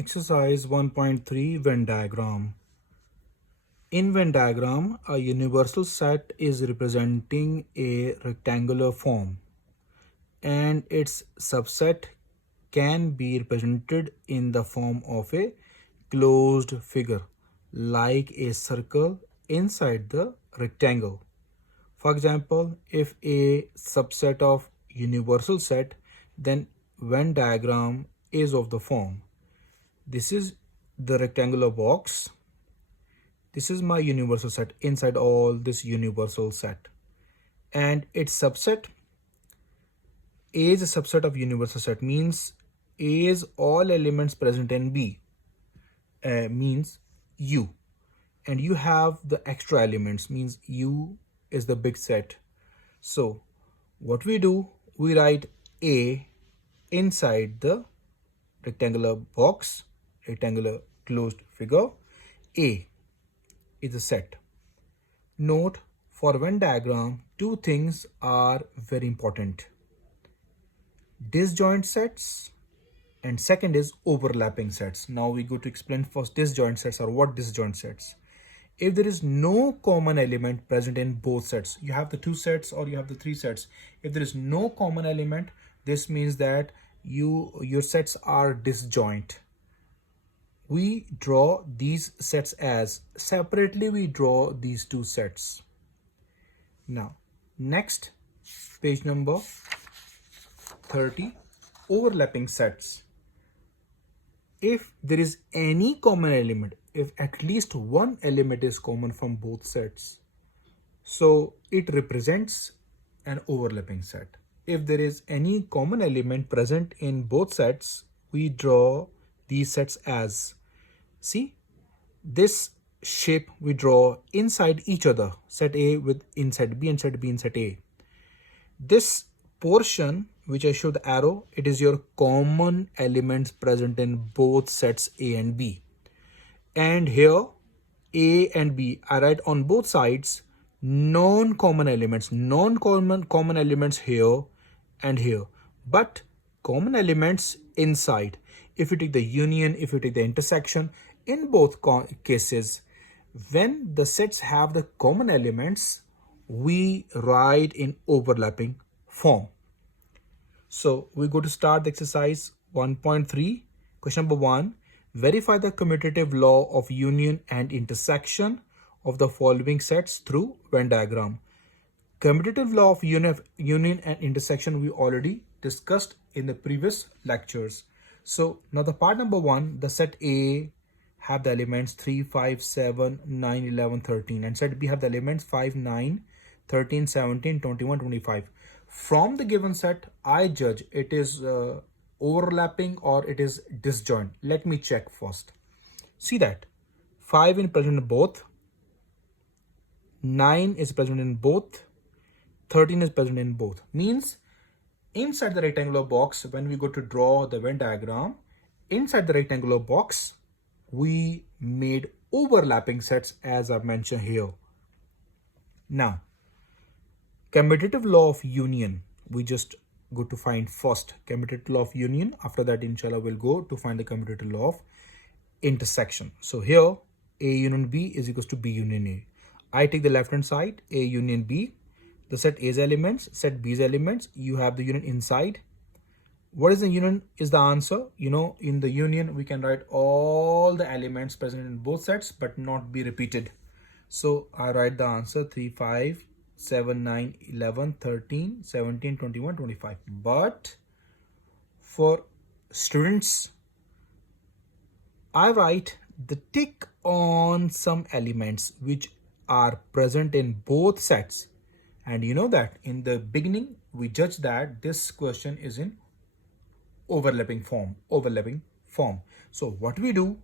Exercise 1.3 Venn diagram. In Venn diagram, a universal set is representing a rectangular form and its subset can be represented in the form of a closed figure like a circle inside the rectangle. For example, if a subset of universal set, then Venn diagram is of the form. This is the rectangular box. This is my universal set inside all this universal set. And its subset, A is a subset of universal set, means A is all elements present in B, means U. And you have the extra elements, means U is the big set. So what we do, we write A inside the rectangular box, rectangular closed figure. A is a set. Note, for Venn diagram, two things are very important: disjoint sets and second is overlapping sets. Now we go to explain first disjoint sets or what disjoint sets. If there is no common element present in both sets, you have the two sets or you have the three sets. If there is no common element, this means that your sets are disjoint. We draw these sets as separately. We draw these two sets. Now next, page number 30, overlapping sets. If there is any common element, if at least one element is common from both sets, so it represents an overlapping set. If there is any common element present in both sets, we draw these sets as, see, this shape we draw inside each other, set A with inside B and set B inside A. This portion which I show the arrow, it is your common elements present in both sets A and B. And here A and B, I write on both sides non-common elements, common elements here and here, but common elements inside. If you take the union, if you take the intersection, in both cases, when the sets have the common elements, we write in overlapping form. So we go to start the exercise 1.3. Question number 1. Verify the commutative law of union and intersection of the following sets through Venn diagram. Commutative law of union and intersection we already discussed in the previous lectures. So now the part number 1, the set A have the elements 3, 5, 7, 9, 11, 13 and set B have the elements 5, 9, 13, 17, 21, 25. From the given set, I judge it is overlapping or it is disjoint. Let me check first. See that 5 is present in both, 9 is present in both, 13 is present in both. Means inside the rectangular box, when we go to draw the Venn diagram, inside the rectangular box, we made overlapping sets as I've mentioned here. Now, commutative law of union, we just go to find first commutative law of union. After that, inshallah, we'll go to find the commutative law of intersection. So here, A union B is equals to B union A. I take the left hand side, A union B, the set A's elements, set B's elements. You have the union inside. What is the union is the answer. You know, in the union, we can write all the elements present in both sets, but not be repeated. So I write the answer 3, 5, 7, 9, 11, 13, 17, 21, 25. But for students, I write the tick on some elements which are present in both sets. And you know that in the beginning, we judge that this question is in overlapping form. So what we do,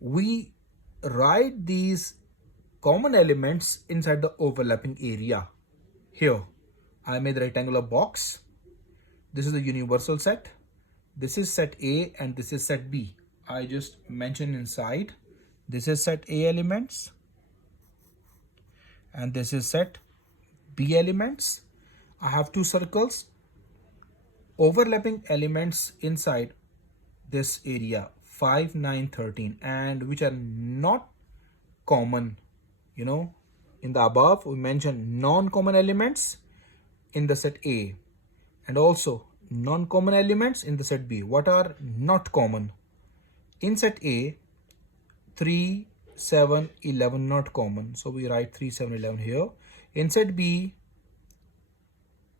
we write these common elements inside the overlapping area. Here, I made the rectangular box. This is the universal set. This is set A and this is set B. I just mentioned inside. This is set A elements. And this is set B elements. I have two circles. Overlapping elements inside this area 5, 9, 13, and which are not common. In the above we mentioned non-common elements in the set A and also non-common elements in the set B. What are not common? In set A, 3, 7, 11 not common. So we write 3, 7, 11 here. In set B,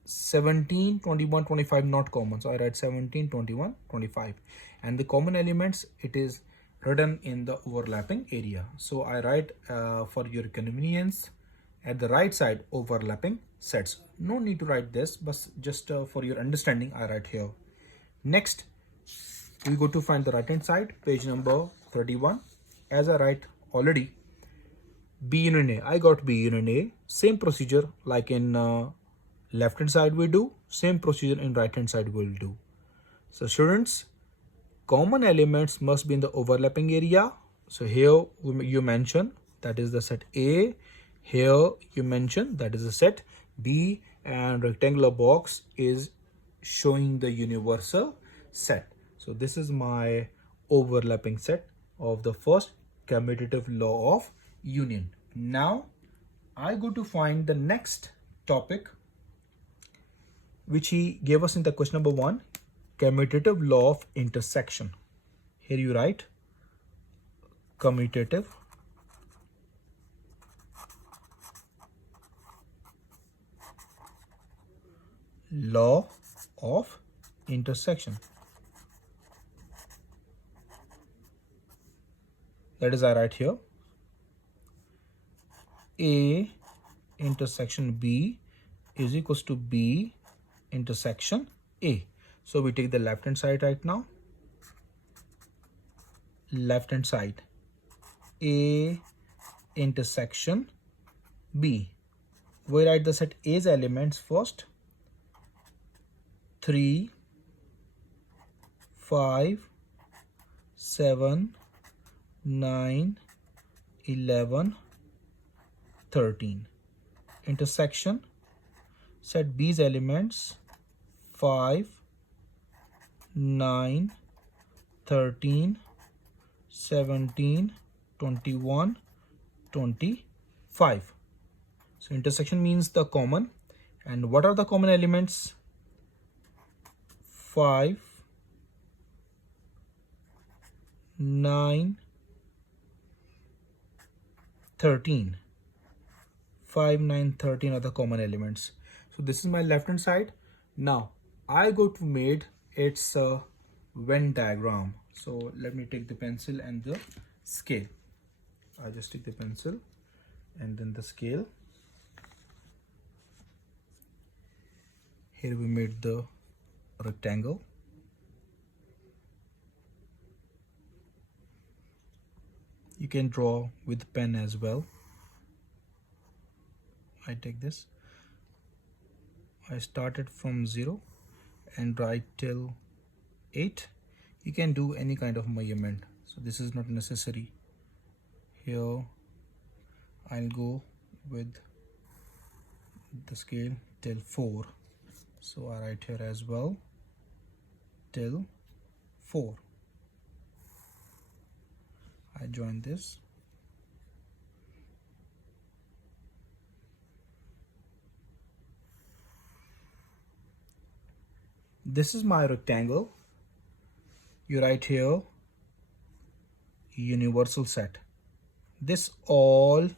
17, 21, 25 not common. So I write 17, 21, 25. And the common elements, it is written in the overlapping area. So I write for your convenience at the right side overlapping sets. No need to write this, but just for your understanding, I write here. Next, we go to find the right hand side, page number 31. As I write already, B union A. I got B union A. Same procedure like in left hand side we do. Same procedure in right hand side we'll do. So students, common elements must be in the overlapping area. So here you mention that is the set A. Here you mention that is the set B, and rectangular box is showing the universal set. So this is my overlapping set of the first commutative law of union. Now I go to find the next topic which he gave us in the question number 1, commutative law of intersection. Here you write commutative law of intersection. That is I write here A intersection B is equals to B intersection A. So we take the left hand side right now. Left hand side A intersection B. We write the set A's elements first. 3, 5, 7, 9, 11, 13. Intersection, set B's elements 5, 9, 13, 17, 21, 25. So intersection means the common. And what are the common elements? 5, 9, 13. 5, 9, 13 are the common elements. So this is my left hand side. Now I go to made its Venn diagram. So let me take the pencil and the scale. I just take the pencil and then the scale. Here we made the rectangle. You can draw with pen as well. I take this. I started from 0 and write till 8. You can do any kind of measurement, so this is not necessary. Here I'll go with the scale till 4. So I write here as well till 4. I join this. This is my rectangle. You write here universal set. This all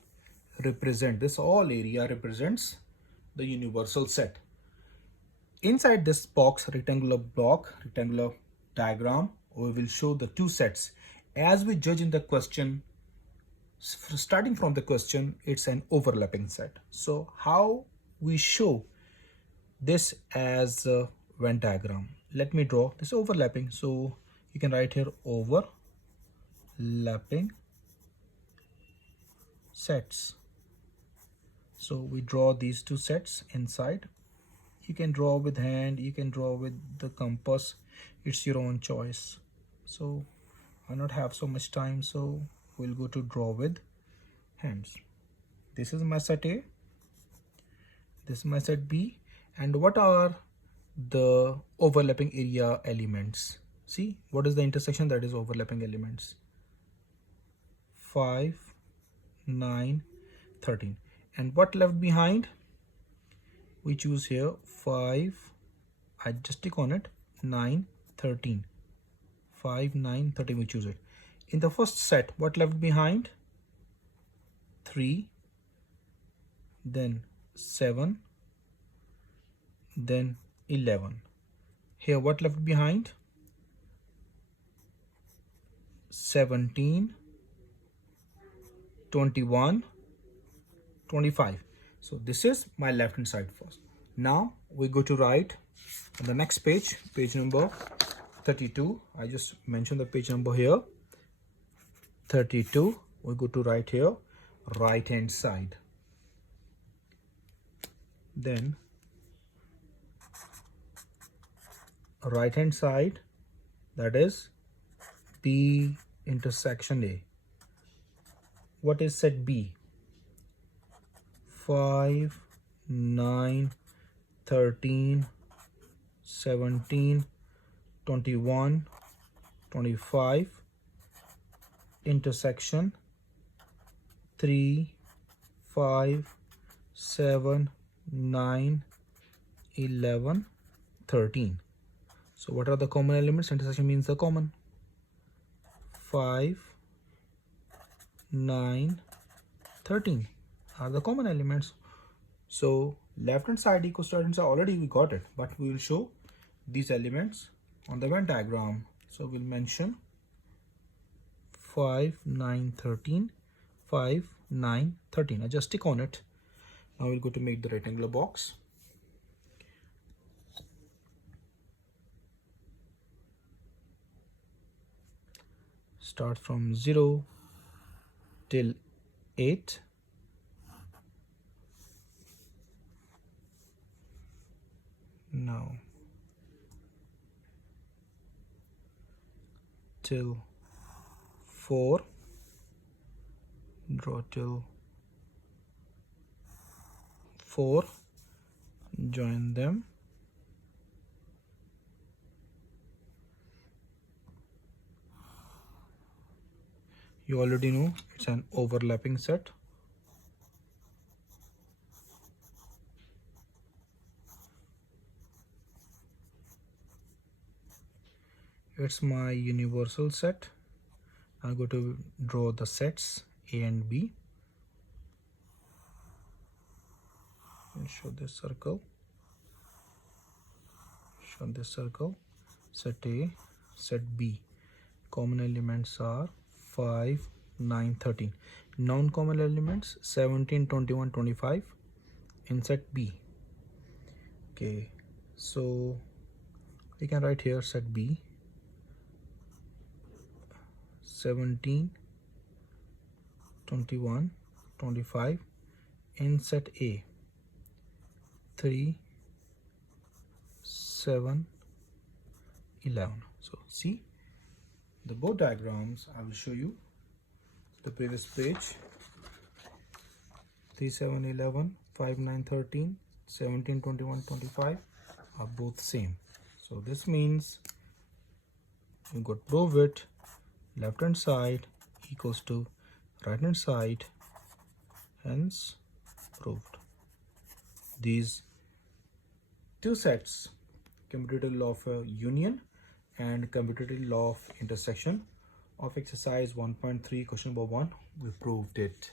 area represents the universal set. Inside this box, rectangular diagram, we will show the two sets. As we judge in the question, starting from the question, it's an overlapping set. So how we show this as a Venn diagram? Let me draw this overlapping. So you can write here overlapping sets. So we draw these two sets inside. You can draw with hand, you can draw with the compass. It's your own choice. So I not have so much time, so we'll go to draw with hands. This is my set A. This is my set B. And what are the overlapping area elements? See, what is the intersection? That is overlapping elements. 5, 9, 13. And what left behind? We choose here 5, I just tick on it, 9, 13. 5, 9, 13, we choose it. In the first set, what left behind? 3, then 7, then 11. Here, what left behind? 17, 21, 25. So this is my left hand side first. Now we go to right on the next page, page number 32. I just mentioned the page number here, 32. We go to right here, right hand side. Then right hand side, that is B intersection A. What is set B? 5, 9, 13, 17, 21, 25, intersection 3, 5, 7, 9, 11, 13. So what are the common elements? Intersection means the common. 5, 9, 13 are the common elements. So left hand side equals to right hand side, already we got it, but we will show these elements on the Venn diagram. So we'll mention 5, 9, 13, 5, 9, 13. I just stick on it. Now we'll go to make the rectangular box. Start from 0 till 8. Now till 4, draw till 4, join them. You already know it's an overlapping set. It's my universal set. I'm going to draw the sets A and B. And show this circle. Show this circle. Set A, set B. Common elements are 5, 9, 13. Non-common elements 17, 21, 25 in set B. Okay, so we can write here set B. 17, 21, 25 in set A. 3, 7, 11. So see the both diagrams. I will show you the previous page. 3, 7, 11, 5, 9, 13, 17, 21, 25 are both same. So this means we got prove it. Left hand side equals to right hand side, hence proved. These two sets, commutative law of union and commutative law of intersection of exercise 1.3 question number 1, we proved it.